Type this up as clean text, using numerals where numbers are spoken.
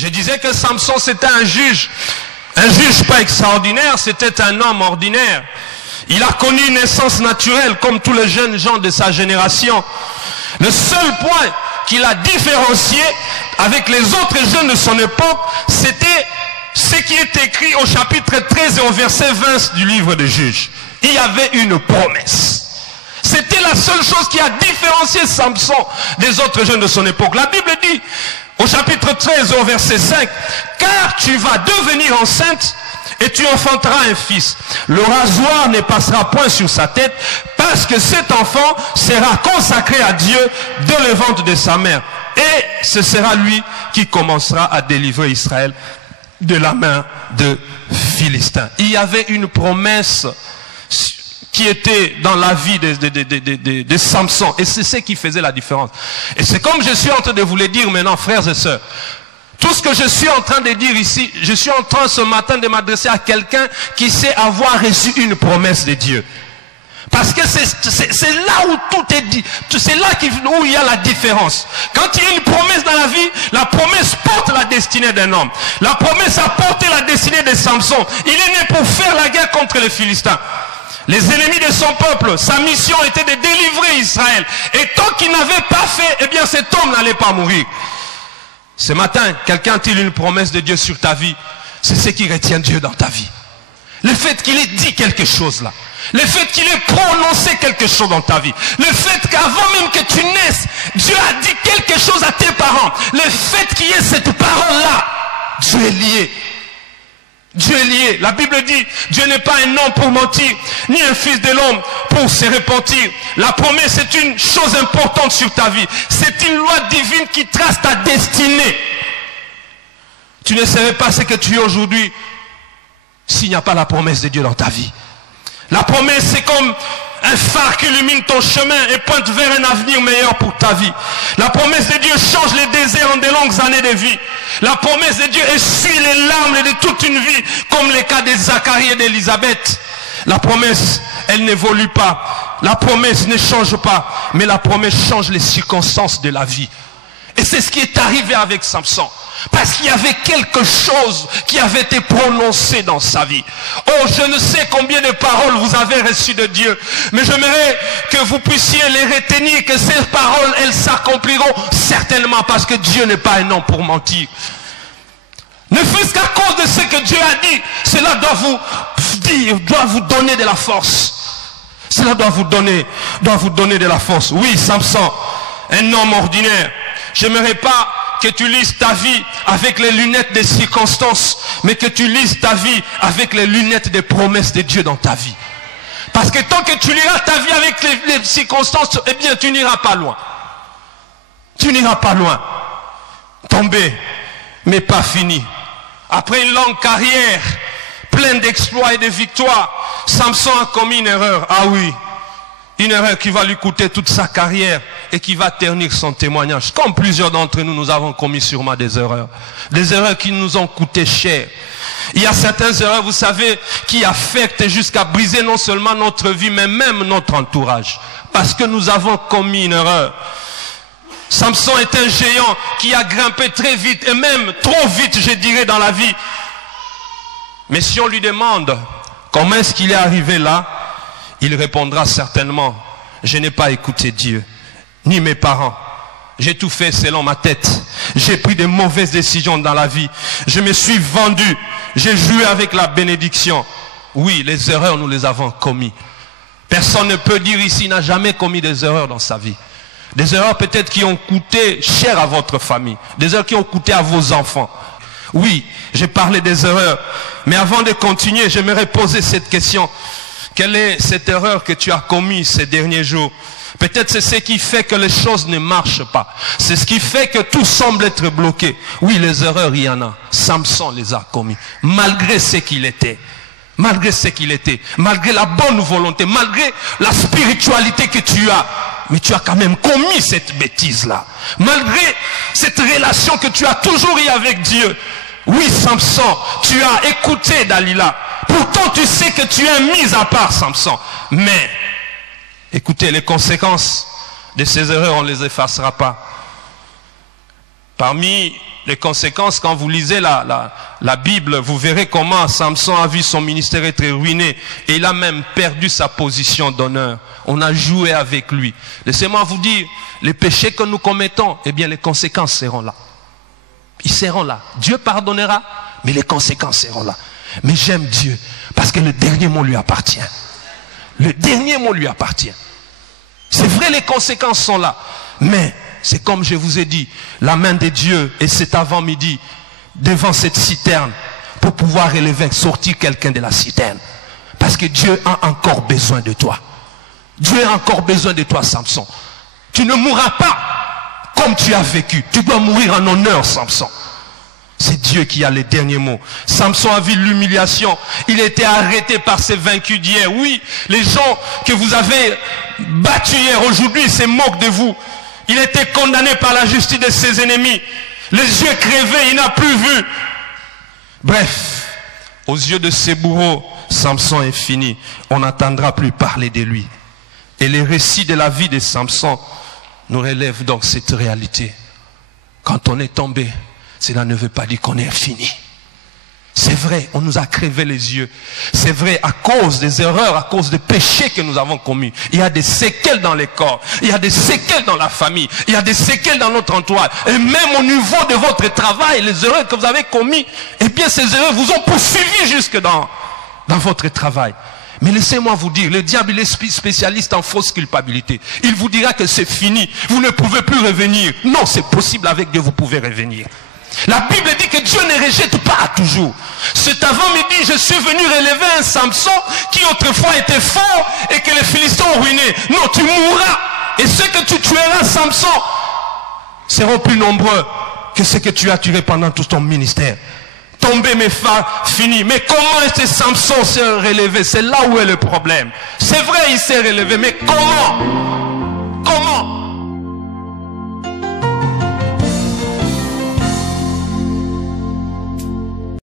Je disais que Samson c'était un juge pas extraordinaire, c'était un homme ordinaire. Il a connu une naissance naturelle comme tous les jeunes gens de sa génération. Le seul point qui l'a différencié avec les autres jeunes de son époque, c'était ce qui est écrit au chapitre 13 et au verset 20 du livre de Juges. Il y avait une promesse. C'était la seule chose qui a différencié Samson des autres jeunes de son époque. La Bible dit au chapitre 13 au verset 5, car tu vas devenir enceinte et tu enfanteras un fils. Le rasoir ne passera point sur sa tête, parce que cet enfant sera consacré à Dieu dans le ventre de sa mère. Et ce sera lui qui commencera à délivrer Israël de la main de Philistins. Il y avait une promesse qui était dans la vie de Samson. Et c'est ce qui faisait la différence. Et c'est comme je suis en train de vous le dire maintenant, frères et sœurs. Tout ce que je suis en train de dire ici, je suis en train ce matin de m'adresser à quelqu'un qui sait avoir reçu une promesse de Dieu. Parce que c'est là où tout est dit. C'est là où il y a la différence. Quand il y a une promesse dans la vie, la promesse porte la destinée d'un homme. La promesse a porté la destinée de Samson. Il est né pour faire la guerre contre les Philistins. Les ennemis de son peuple, sa mission était de délivrer Israël. Et tant qu'il n'avait pas fait, eh bien cet homme n'allait pas mourir. Ce matin, quelqu'un a-t-il une promesse de Dieu sur ta vie? C'est ce qui retient Dieu dans ta vie. Le fait qu'il ait dit quelque chose là. Le fait qu'il ait prononcé quelque chose dans ta vie. Le fait qu'avant même que tu naisses, Dieu a dit quelque chose à tes parents. Le fait qu'il y ait cette parole-là, Dieu est lié. Dieu est lié. La Bible dit, Dieu n'est pas un homme pour mentir, ni un fils de l'homme pour se repentir. La promesse est une chose importante sur ta vie. C'est une loi divine qui trace ta destinée. Tu ne serais pas ce que tu es aujourd'hui s'il n'y a pas la promesse de Dieu dans ta vie. La promesse, c'est comme un phare qui illumine ton chemin et pointe vers un avenir meilleur pour ta vie. La promesse de Dieu change les déserts en de longues années de vie. La promesse de Dieu essuie les larmes de toute une vie, comme les cas de Zacharie et d'Élisabeth. La promesse, elle n'évolue pas. La promesse ne change pas, mais la promesse change les circonstances de la vie. Et c'est ce qui est arrivé avec Samson. Parce qu'il y avait quelque chose qui avait été prononcé dans sa vie. Oh, je ne sais combien de paroles vous avez reçues de Dieu. Mais j'aimerais que vous puissiez les retenir, que ces paroles, elles s'accompliront certainement. Parce que Dieu n'est pas un homme pour mentir. Ne fût-ce qu'à cause de ce que Dieu a dit, cela doit vous dire, doit vous donner de la force. Cela doit vous donner de la force. Oui, Samson, un homme ordinaire. J'aimerais pas que tu lises ta vie avec les lunettes des circonstances, mais que tu lises ta vie avec les lunettes des promesses de Dieu dans ta vie. Parce que tant que tu liras ta vie avec les circonstances, eh bien tu n'iras pas loin. Tu n'iras pas loin. Tombé, mais pas fini. Après une longue carrière, pleine d'exploits et de victoires, Samson a commis une erreur. Ah oui, une erreur qui va lui coûter toute sa carrière et qui va ternir son témoignage. Comme plusieurs d'entre nous, nous avons commis sûrement des erreurs. Des erreurs qui nous ont coûté cher. Il y a certaines erreurs, vous savez, qui affectent jusqu'à briser non seulement notre vie, mais même notre entourage. Parce que nous avons commis une erreur. Samson est un géant qui a grimpé très vite, et même trop vite, je dirais, dans la vie. Mais si on lui demande comment est-ce qu'il est arrivé là, il répondra certainement, je n'ai pas écouté Dieu, ni mes parents. J'ai tout fait selon ma tête. J'ai pris de mauvaises décisions dans la vie. Je me suis vendu. J'ai joué avec la bénédiction. Oui, les erreurs, nous les avons commises. Personne ne peut dire ici, n'a jamais commis des erreurs dans sa vie. Des erreurs peut-être qui ont coûté cher à votre famille. Des erreurs qui ont coûté à vos enfants. Oui, j'ai parlé des erreurs. Mais avant de continuer, j'aimerais poser cette question. Quelle est cette erreur que tu as commise ces derniers jours? Peut-être c'est ce qui fait que les choses ne marchent pas. C'est ce qui fait que tout semble être bloqué. Oui, les erreurs, il y en a. Samson les a commis. Malgré ce qu'il était. Malgré ce qu'il était. Malgré la bonne volonté. Malgré la spiritualité que tu as. Mais tu as quand même commis cette bêtise-là. Malgré cette relation que tu as toujours eue avec Dieu. Oui, Samson, tu as écouté Dalila. Pourtant, tu sais que tu es mis à part, Samson. Mais, écoutez, les conséquences de ces erreurs, on ne les effacera pas. Parmi les conséquences, quand vous lisez la Bible, vous verrez comment Samson a vu son ministère être ruiné et il a même perdu sa position d'honneur. On a joué avec lui. Laissez-moi vous dire, les péchés que nous commettons, eh bien les conséquences seront là. Ils seront là. Dieu pardonnera, mais les conséquences seront là. Mais j'aime Dieu parce que le dernier mot lui appartient. Le dernier mot lui appartient. C'est vrai, les conséquences sont là, mais c'est comme je vous ai dit, la main de Dieu est cet avant-midi devant cette citerne pour pouvoir sortir quelqu'un de la citerne. Parce que Dieu a encore besoin de toi. Dieu a encore besoin de toi, Samson. Tu ne mourras pas comme tu as vécu. Tu dois mourir en honneur, Samson. C'est Dieu qui a les derniers mots. Samson a vu l'humiliation. Il était arrêté par ses vaincus d'hier. Oui, les gens que vous avez battus hier, aujourd'hui, se moquent de vous. Il était condamné par la justice de ses ennemis. Les yeux crevés, il n'a plus vu. Bref, aux yeux de ses bourreaux, Samson est fini. On n'entendra plus parler de lui. Et les récits de la vie de Samson nous relèvent donc cette réalité. Quand on est tombé, cela ne veut pas dire qu'on est fini. C'est vrai, on nous a crevé les yeux. C'est vrai, à cause des erreurs, à cause des péchés que nous avons commis. Il y a des séquelles dans les corps. Il y a des séquelles dans la famille. Il y a des séquelles dans notre entourage. Et même au niveau de votre travail, les erreurs que vous avez commis, eh bien ces erreurs vous ont poursuivi jusque dans votre travail. Mais laissez-moi vous dire, le diable il est spécialiste en fausse culpabilité. Il vous dira que c'est fini. Vous ne pouvez plus revenir. Non, c'est possible, avec Dieu, vous pouvez revenir. La Bible dit que Dieu ne rejette pas à toujours. Cet avant-midi, je suis venu relever un Samson qui autrefois était fort et que les Philistins ont ruiné. Non, tu mourras. Et ceux que tu tueras, Samson, seront plus nombreux que ceux que tu as tués pendant tout ton ministère. Tombé, mais fini. Mais comment est-ce que Samson s'est relevé? C'est là où est le problème. C'est vrai, il s'est relevé, mais comment?